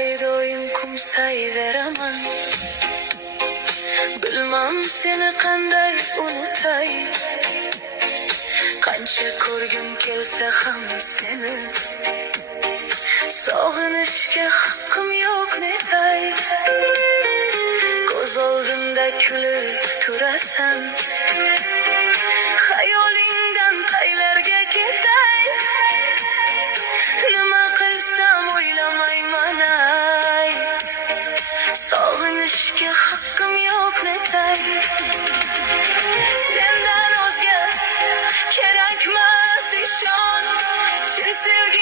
Hay doim kumsayveraman. Bilmam seni qanday unutay. Qancha ko'rgim kelsa ham seni, sog'inishga haqqim yo'q netay. Ko'z oldimda kulib turasan, xayolingdan qaylarga ketay. Nima qilsam o'ylamayman ayt, sog'inishga haqqim yo'q netay. Sendan o'zga kerakmas ishon, chin sevgi